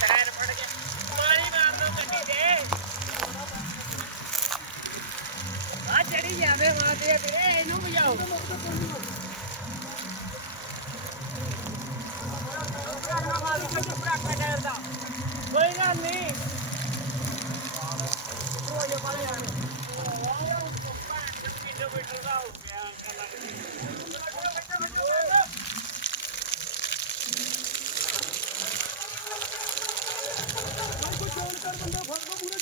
Tyre ਫੜ ਗਿਆ ਪਾਣੀ ਮਾਰ ਦੋ ਦੇ ਆ ਚੜੀ ਜਾਵੇ ਮਾਤੇ ਵੀਰੇ ਇਹਨੂੰ ਬੁਝਾਓ ਕੋਈ ਗੱਲ ਨਹੀਂ। ਕਿਲੋਮੀਟਰ ਦਾ ਹੋ ਗਿਆ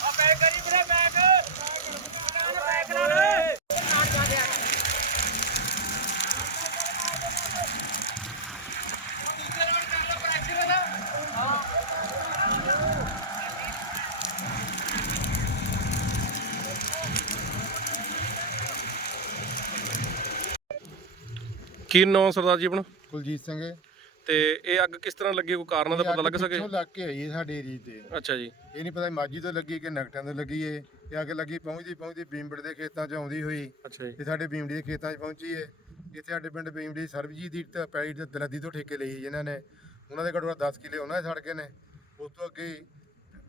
ਆ ਪੈਕ ਕਰੀ ਵੀਰੇ ਪੈਕ ਨਾਲ ਪੈਕ ਲਾ ਲੈ ਕੀ ਨਾਮ ਸਰਦਾਰ ਜੀ ਆਪਣਾ? ਕੁਲਜੀਤ ਸਿੰਘ ਇਹ ਤੇ ਇਹ ਅੱਗ ਕਿਸ ਤਰ੍ਹਾਂ ਲੱਗੀ? ਕੋਈ ਕਾਰਨ ਦਾ ਪਤਾ ਲੱਗ ਸਕੇ? ਪਿੱਛੋਂ ਲੱਗ ਕੇ ਆਈ ਹੈ ਸਾਡੇ ਏਰੀਏ ਤੇ। ਅੱਛਾ ਜੀ। ਇਹ ਨਹੀਂ ਪਤਾ ਮਾਜੀ ਤੋਂ ਲੱਗੀ ਕਿ ਨਗਟਾਂ ਤੋਂ ਲੱਗੀ ਏ ਇਹ ਅੱਗ ਲੱਗੀ ਪਹੁੰਚਦੀ ਪਹੁੰਚਦੀ ਬੀਮਬੜ ਦੇ ਖੇਤਾਂ 'ਚ ਆਉਂਦੀ ਹੋਈ। ਅੱਛਾ ਜੀ। ਇਹ ਸਾਡੇ ਬੀਮੜੀ ਦੇ ਖੇਤਾਂ 'ਚ ਪਹੁੰਚੀ ਏ ਇੱਥੇ ਸਾਡੇ ਪਿੰਡ ਬੀਮੜੀ ਸਰਬਜੀਤ ਦੀ ਤਾਂ ਪੈੜੀ ਤੇ ਦਰਦੀ ਤੋਂ ਠੇਕੇ ਲਈ ਜਿਨ੍ਹਾਂ ਨੇ। ਉਹਨਾਂ ਦੇ ਘੱਟੋ ਘੱਟ 10 ਕਿੱਲੇ ਉਹਨਾਂ ਦੇ ਸੜ ਗਏ ਨੇ। ਉਸ ਤੋਂ ਅੱਗੇ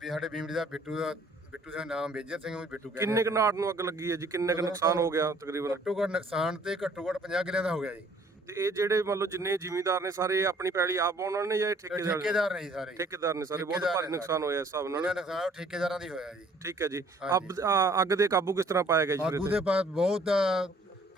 ਵੀ ਸਾਡੇ ਬੀਮੜੀ ਦਾ ਬਿੱਟੂ ਦਾ ਬਿੱਟੂ ਦਾ ਨਾਮ ਮੇਜਰ ਸਿੰਘ ਉਹ ਬਿੱਟੂ ਕਹਿੰਦੇ ਕਿੰਨੇ ਨਾੜ ਨੂੰ ਅੱਗ ਲੱਗੀ ਹੈ ਜੀ? ਕਿੰਨੇ ਕੁ ਨੁਕਸਾਨ ਹੋ ਗਿਆ ਤਕਰੀਬਨ? ਘੱਟੋ ਘੱਟ ਨੁਕਸਾਨ ਤੇ ਘੱਟੋ ਘੱਟ 50 ਕਿੱਲਿਆਂ ਦਾ ਹੋ ਗਿਆ ਜੀ। ਤੇ ਇਹ ਜਿਹੜੇ ਮੰਨ ਲਓ ਜਿੰਨੇ ਜ਼ਿਮੀਂਦਾਰ ਨੇ ਸਾਰੇ ਆਪਣੀ ਪੈਲੀ ਆਪ ਪਾਉਣ ਨੇ ਜਾਂ ਇਹ ਠੇਕੇਦਾਰ ਨੇ? ਸਾਰੇ। ਠੇਕੇਦਾਰ ਨੇ ਸਾਰੇ ਬਹੁਤ ਭਾਰੀ ਨੁਕਸਾਨ ਹੋਇਆ ਇਸ ਹਿਸਾਬ ਨਾਲ। ਨੁਕਸਾਨ ਠੇਕੇਦਾਰਾਂ ਦੀ ਹੋਇਆ ਜੀ। ਠੀਕ ਹੈ ਜੀ। ਅੱਗ ਦੇ ਕਾਬੂ ਕਿਸ ਤਰ੍ਹਾਂ ਪਾਇਆ ਗਿਆ ਜੀ ਇੱਥੇ? ਦੇ ਪਾਸ ਬਹੁਤ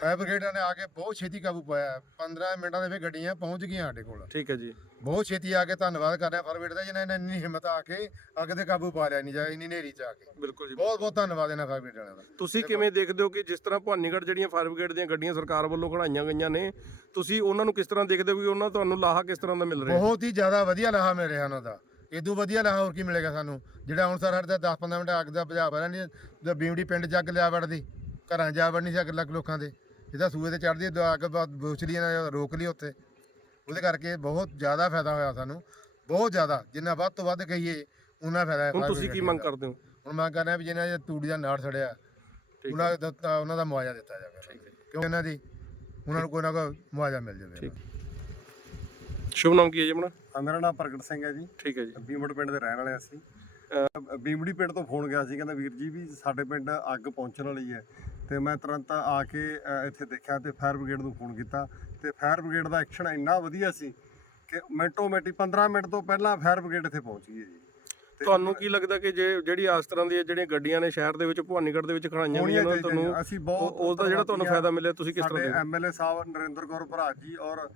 ਫਾਇਰ ਬ੍ਰਿਗੇਡਾਂ ਨੇ ਆ ਕੇ ਬਹੁਤ ਛੇਤੀ ਕਾਬੂ ਪਾਇਆ 15 ਮਿੰਟਾਂ ਦੇ ਵਿੱਚ ਗੱਡੀਆਂ ਪਹੁੰਚ ਗਈਆਂ ਸਾਡੇ ਕੋਲ। ਠੀਕ ਹੈ ਜੀ। ਬਹੁਤ ਛੇਤੀ ਆ ਕੇ ਧੰਨਵਾਦ ਕਰ ਰਿਹਾ ਫਾਇਰ ਬ੍ਰਿਗੇਡ ਦਾ ਜਿਨ੍ਹਾਂ ਨੇ ਇੰਨੀ ਹਿੰਮਤ ਆ ਕੇ ਅੱਗ ਤੇ ਕਾਬੂ ਪਾ ਲਿਆ ਨਹੀਂ ਜਾ ਇੰਨੀ ਨੇਰੀ ਚ ਆ ਕੇ। ਬਿਲਕੁਲ ਜੀ। ਬਹੁਤ ਬਹੁਤ ਧੰਨਵਾਦ ਇਹਨਾਂ ਫਾਇਰ ਬ੍ਰਿਗੇਡ ਵਾਲਿਆਂ ਦਾ। ਤੁਸੀਂ ਕਿਵੇਂ ਦੇਖਦੇ ਹੋ ਕਿ ਜਿਸ ਤਰ੍ਹਾਂ ਭਵਾਨੀਗੜ੍ਹ ਜਿਹੜੀਆਂ ਫਾਇਰ ਬ੍ਰਿਗੇਡ ਦੀਆਂ ਗੱਡੀਆਂ ਸਰਕਾਰ ਵੱਲੋਂ ਖੜਾਈਆਂ ਗਈਆਂ ਨੇ ਤੁਸੀਂ ਉਹਨਾਂ ਨੂੰ ਕਿਸ ਤਰ੍ਹਾਂ ਦੇਖਦੇ ਹੋ ਕਿ ਉਹਨਾਂ ਤੁਹਾਨੂੰ ਲਾਹਾ ਕਿਸ ਤਰ੍ਹਾਂ ਦਾ ਮਿਲ ਰਿਹਾ? ਬਹੁਤ ਹੀ ਜ਼ਿਆਦਾ ਵਧੀਆ ਲਾਹਾ ਮਿਲ ਰਿਹਾ ਉਹਨਾਂ ਦਾ। ਇਦੋਂ ਵਧੀਆ ਲਾਹਾ ਹੋਰ ਕੀ ਮਿਲੇਗਾ ਸਾਨੂੰ? ਜਿਹੜਾ ਹੁਣ ਸਰ ਸਾਡੇ 10-15 ਮਿੰਟ ਅੱਗ ਦਾ ਬੁਝਾ ਨਹੀਂ ਜਦ ਬੀਮੜੀ ਪਿੰਡ ਜੱਗ ਲਿਆ ਵੜਦੀ ਘਰਾਂ ਜਾ ਵੜਨੀ ਸੀ ਅੱਗ ਲੱਗ ਲੋਕਾਂ ਦੇ। ਇਹਦਾ ਸੂਏ ਤੇ ਚੜਦੀ ਅੱਗ ਬਾਅਦ ਬੁਛ ਲਈ ਇਹਨਾਂ ਨੇ ਰੋਕ ਲਈ ਉੱਥੇ। ਉਹਦੇ ਕਰਕੇ ਬਹੁਤ ਜ਼ਿਆਦਾ ਫਾਇਦਾ ਹੋਇਆ ਸਾਨੂੰ। ਬਹੁਤ ਜ਼ਿਆਦਾ ਜਿੰਨਾ ਵੱਧ ਤੋਂ ਵੱਧ ਕਹੀਏ ਉਹਨਾਂ ਫਾਇਦਾ ਹੈ ਹੁਣ ਤੁਸੀਂ ਕੀ ਮੰਗ। ਕਰਦੇ ਹੋ? ਹੁਣ ਮੰਗ ਕਰ ਰਹੇ ਵੀ ਜਿਹਨਾਂ ਦੀ ਤੂੜੀ ਦਾ ਨਾੜ ਠੀਕ ਉਹਨਾਂ ਦਾ ਉਹਨਾਂ ਦਾ ਮੁਆਵਜ਼ਾ ਦਿੱਤਾ ਜਾਵੇ। ਕਿਉਂ ਇਹਨਾਂ ਦੀ ਉਹਨਾਂ ਨੂੰ ਕੋਈ ਨਾ ਕੋਈ ਮੁਆਵਜ਼ਾ ਮਿਲ ਜਾਵੇ ਠੀਕ। ਸ਼ੁਭ ਨਾਮ ਕੀ ਹੈ ਜੀ ਆਪਣਾ? ਮੇਰਾ ਨਾਮ ਪ੍ਰਗਟ ਸਿੰਘ ਹੈ ਜੀ। ਠੀਕ ਹੈ ਜੀ। ਬੀਮੜ ਪਿੰਡ ਦੇ ਰਹਿਣ ਵਾਲੇ ਅਸੀਂ। ਬੀਮੜੀ ਪਿੰਡ ਤੋਂ ਫੋਨ ਗਿਆ ਸੀ ਕਹਿੰਦਾ ਵੀਰ ਜੀ ਵੀ ਸਾਡੇ ਪਿੰਡ ਅੱਗ ਪਹੁੰਚਣ ਵਾਲੀ ਹੈ। ਤੇ ਮੈਂ ਤੁਰੰਤ ਆ ਕੇ ਇੱਥੇ ਦੇਖਿਆ ਤੇ ਫਾਇਰ ਬ੍ਰਿਗੇਡ ਨੂੰ ਫੋਨ ਕੀਤਾ ਤੇ ਫਾਇਰ ਬ੍ਰਿਗੇਡ ਦਾ ਐਕਸ਼ਨ ਇੰਨਾ ਵਧੀਆ ਸੀ ਕਿ ਮਿੰਟੋ ਮਿੰਟੀ 15 ਮਿੰਟ ਤੋਂ ਪਹਿਲਾਂ ਫਾਇਰ ਬ੍ਰਿਗੇਡ ਇੱਥੇ ਪਹੁੰਚ ਗਈ ਹੈ ਜੀ। ਤੇ ਤੁਹਾਨੂੰ ਕੀ ਲੱਗਦਾ ਕਿ ਜੇ ਜਿਹੜੀ ਇਸ ਤਰ੍ਹਾਂ ਦੀਆਂ ਜਿਹੜੀਆਂ ਗੱਡੀਆਂ ਨੇ ਸ਼ਹਿਰ ਦੇ ਵਿੱਚ ਭਵਾਨੀਗੜ੍ਹ ਦੇ ਵਿੱਚ ਖੜਾਈਆਂ ਹੋਣੀਆਂ ਗਈਆਂ ਨੇ ਚਾਹੀਦੀਆਂ ਤੁਹਾਨੂੰ ਅਸੀਂ ਬਹੁਤ ਉਹ- ਉਹਦਾ ਜਿਹੜਾ ਤੁਹਾਨੂੰ ਫਾਇਦਾ ਮਿਲਿਆ ਤੁਸੀਂ ਕਿਸ ਤਰ੍ਹਾਂ ਦੇਖਦੇ ਐਮਐਲਏ ਸਾਹਿਬ ਨਰਿੰਦਰ ਕੌਰ ਭਰਾ ਜੀ ਔਰ ਅ,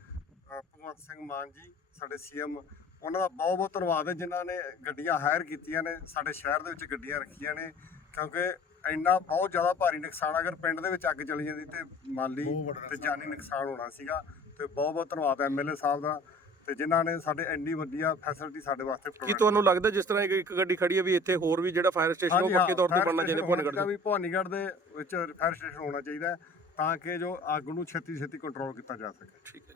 ਭਗਵੰਤ ਸਿੰਘ ਮਾਨ ਜੀ ਸਾਡੇ ਸੀਐਮ ਉਹਨਾਂ ਦਾ ਬਹੁਤ ਬਹੁਤ ਧੰਨਵਾਦ ਹੈ ਜਿਨ੍ਹਾਂ ਨੇ ਗੱਡੀਆਂ ਹਾਇਰ ਕੀਤੀਆਂ ਨੇ ਸਾਡੇ ਸ਼ਹਿਰ ਦੇ ਵਿੱਚ ਗੱਡੀਆਂ ਰੱਖੀਆਂ ਨੇ ਕਿਉਂਕਿ ਇੰਨਾ ਬਹੁਤ ਜ਼ਿਆਦਾ ਭਾਰੀ ਨੁਕਸਾਨ ਅਗਰ ਪਿੰਡ ਦੇ ਵਿੱਚ ਅੱਗ ਚਲੀ ਜਾਂਦੀ ਤੇ ਮਾਲੀ ਤੇ ਜਾਨੀ ਨੁਕਸਾਨ ਹੋਣਾ ਸੀਗਾ ਤੇ ਬਹੁਤ ਬਹੁਤ ਧੰਨਵਾਦ ਐਮਐਲਏ ਸਾਹਿਬ ਦਾ ਤੇ ਜਿਨ੍ਹਾਂ ਨੇ ਸਾਡੇ ਇੰਨੀ ਵਧੀਆ ਫੈਸਿਲਿਟੀ ਸਾਡੇ ਵਾਸਤੇ ਕੀ ਤੁਹਾਨੂੰ ਲੱਗਦਾ ਜਿਸ ਤਰ੍ਹਾਂ ਇੱਕ- ਗੱਡੀ ਖੜੀ ਹੈ ਵੀ ਇੱਥੇ ਹੋਰ ਵੀ ਜਿਹੜਾ ਫਾਇਰ ਸਟੇਸ਼ਨ ਉਹ ਪੱਕੇ ਤੌਰ ਤੇ ਬਣਨਾ ਚਾਹੀਦਾ ਭਵਾਨੀਗੜ੍ਹ ਦੇ? ਵੀ ਭਵਾਨੀਗੜ੍ਹ ਦੇ ਵਿੱਚ ਫਾਇਰ ਸਟੇਸ਼ਨ ਹੋਣਾ ਚਾਹੀਦਾ ਹੈ ਤਾਂ ਕਿ ਜੋ ਅੱਗ ਨੂੰ ਛੇਤੀ ਛੇਤੀ ਕੰਟਰੋਲ ਕੀਤਾ ਜਾ ਸਕੇ। ਠੀਕ ਹੈ